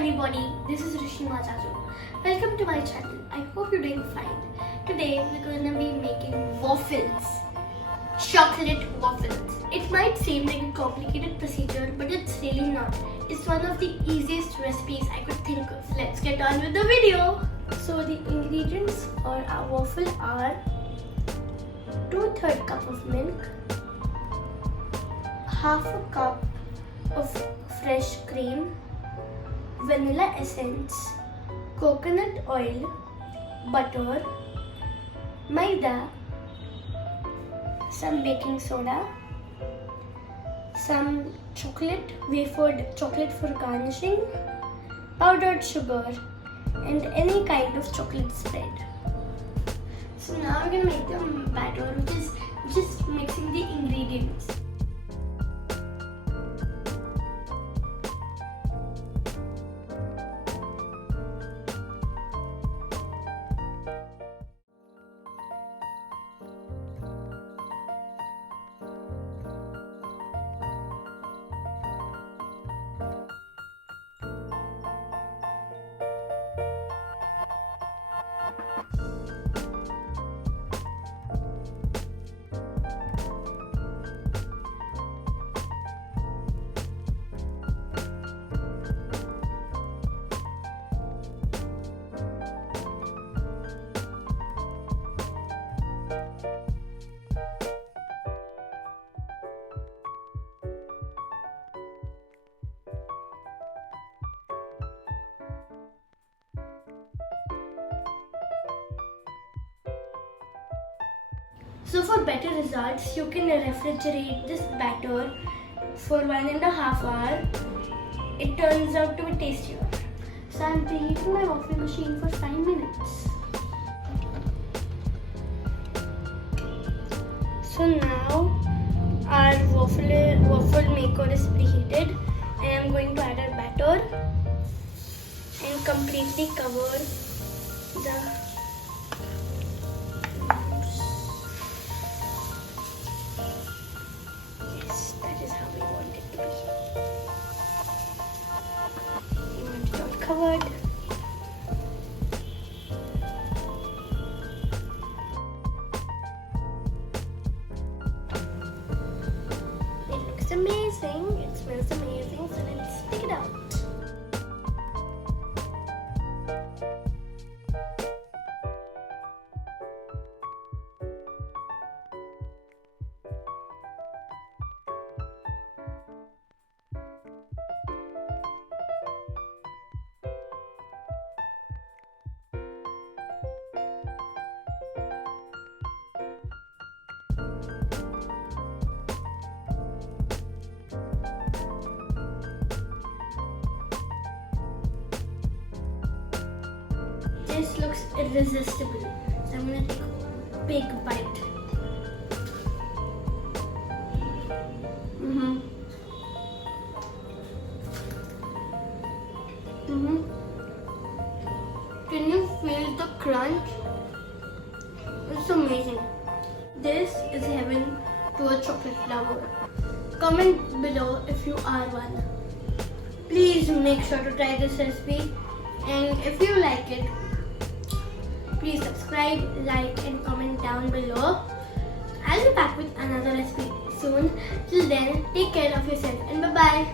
everybody, this is Rishima Chacho. Welcome to my channel. I hope you're doing fine. Today we're going to be making waffles. Chocolate waffles. It might seem like a complicated procedure, but it's really not. It's one of the easiest recipes I could think of. Let's get on with the video. So the ingredients for our waffle are 2/3 cup of milk, half a cup of fresh cream, vanilla essence, coconut oil, butter, Maida, some baking soda, some chocolate, wafered chocolate for garnishing, powdered sugar, and any kind of chocolate spread. So now we're going to make the batter, which is just mixing the ingredients. So for better results, you can refrigerate this batter for 1.5 hours. It turns out to be tastier. So I'm preheating my waffle machine for 5 minutes. So now our waffle maker is preheated, and I'm going to add our batter and completely cover the covered. It looks amazing. It smells amazing. So let's take it out. This looks irresistible, so I'm going to take a big bite. Can you feel the crunch? It's amazing. This is heaven to a chocolate lover. Comment below if you are one. Please make sure to try this recipe, and if you like it, please subscribe, like, and comment down below. I'll be back with another recipe soon. Till then, take care of yourself and bye-bye.